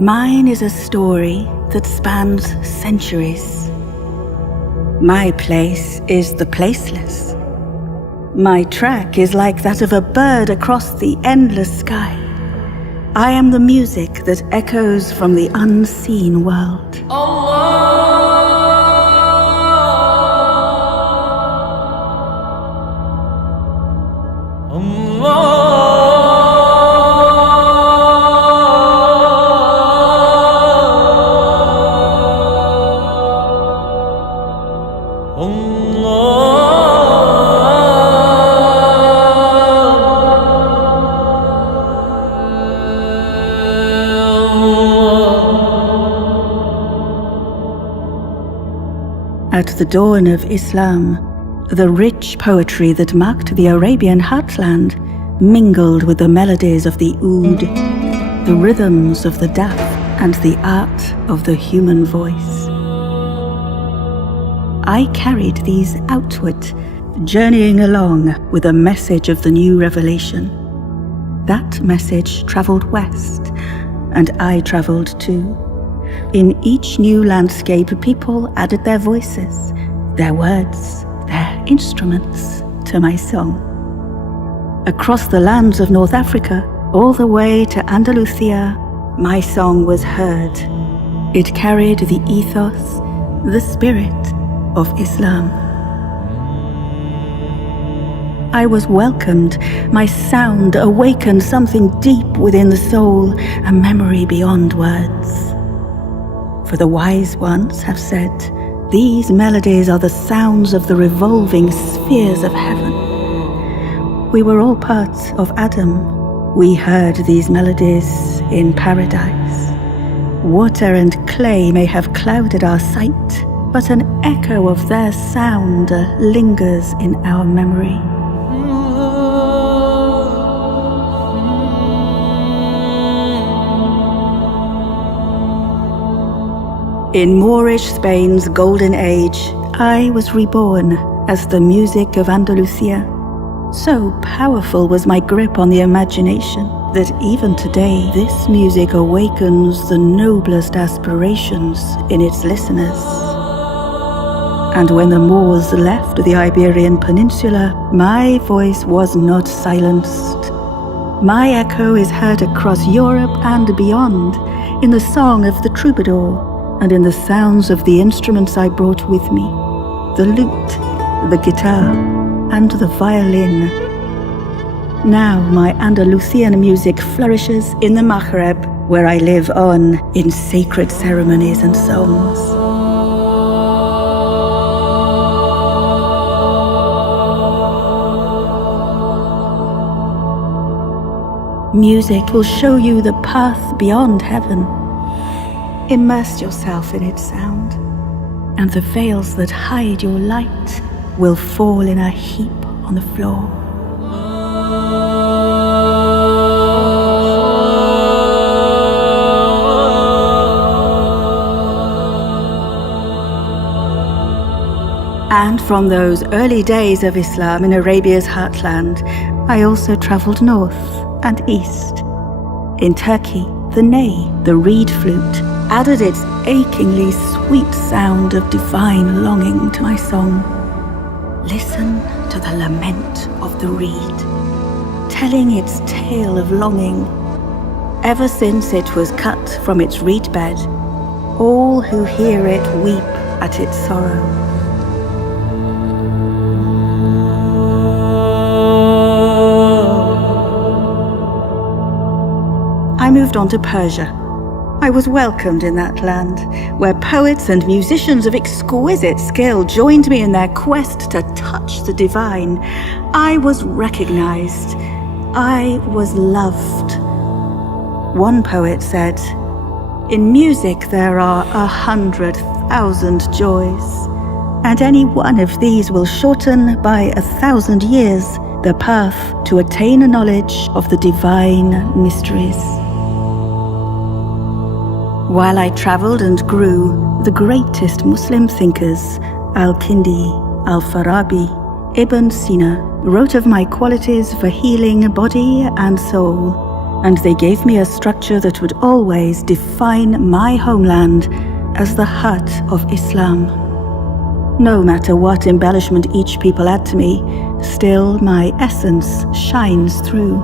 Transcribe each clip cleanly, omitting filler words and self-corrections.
Mine is a story that spans centuries. My place is the placeless. My track is like that of a bird across the endless sky. I am the music that echoes from the unseen world. At the dawn of Islam, the rich poetry that marked the Arabian heartland mingled with the melodies of the oud, the rhythms of the daf, and the art of the human voice. I carried these outward, journeying along with a message of the new revelation. That message traveled west, and I traveled too. In each new landscape, people added their voices, their words, their instruments to my song. Across the lands of North Africa, all the way to Andalusia, my song was heard. It carried the ethos, the spirit of Islam. I was welcomed. My sound awakened something deep within the soul, a memory beyond words. For the wise ones have said, these melodies are the sounds of the revolving spheres of heaven. We were all parts of Adam. We heard these melodies in paradise. Water and clay may have clouded our sight, but an echo of their sound lingers in our memory. In Moorish Spain's golden age, I was reborn as the music of Andalusia. So powerful was my grip on the imagination that even today this music awakens the noblest aspirations in its listeners. And when the Moors left the Iberian Peninsula, my voice was not silenced. My echo is heard across Europe and beyond, in the song of the troubadour, and in the sounds of the instruments I brought with me, the lute, the guitar, and the violin. Now my Andalusian music flourishes in the Maghreb, where I live on in sacred ceremonies and songs. Music will show you the path beyond heaven. Immerse yourself in its sound, and the veils that hide your light will fall in a heap on the floor. And from those early days of Islam in Arabia's heartland, I also traveled north and east. In Turkey, the ney, the reed flute, added its achingly sweet sound of divine longing to my song. Listen to the lament of the reed, telling its tale of longing. Ever since it was cut from its reed bed, all who hear it weep at its sorrow. I moved on to Persia. I was welcomed in that land, where poets and musicians of exquisite skill joined me in their quest to touch the divine. I was recognized. I was loved. One poet said, "In music there are 100,000 joys, and any one of these will shorten by 1,000 years the path to attain a knowledge of the divine mysteries." While I traveled and grew, the greatest Muslim thinkers, Al-Kindi, Al-Farabi, Ibn Sina, wrote of my qualities for healing body and soul. and they gave me a structure that would always define my homeland as the heart of Islam. No matter what embellishment each people add to me, still my essence shines through.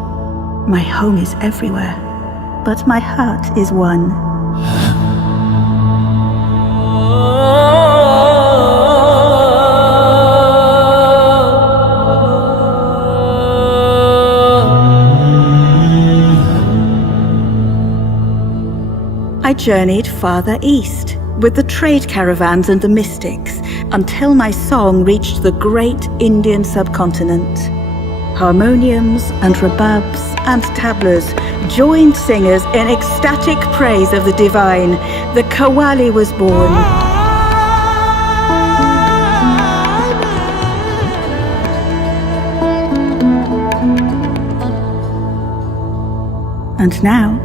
My home is everywhere, but my heart is one. I journeyed farther east with the trade caravans and the mystics until my song reached the great Indian subcontinent. Harmoniums and rebabs and tablas joined singers in ecstatic praise of the divine. The Qawwali was born. And now,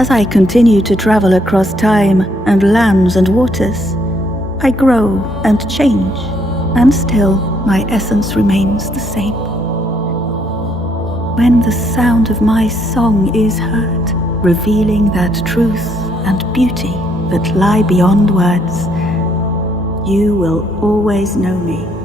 as I continue to travel across time and lands and waters, I grow and change, and still my essence remains the same. When the sound of my song is heard, revealing that truth and beauty that lie beyond words, you will always know me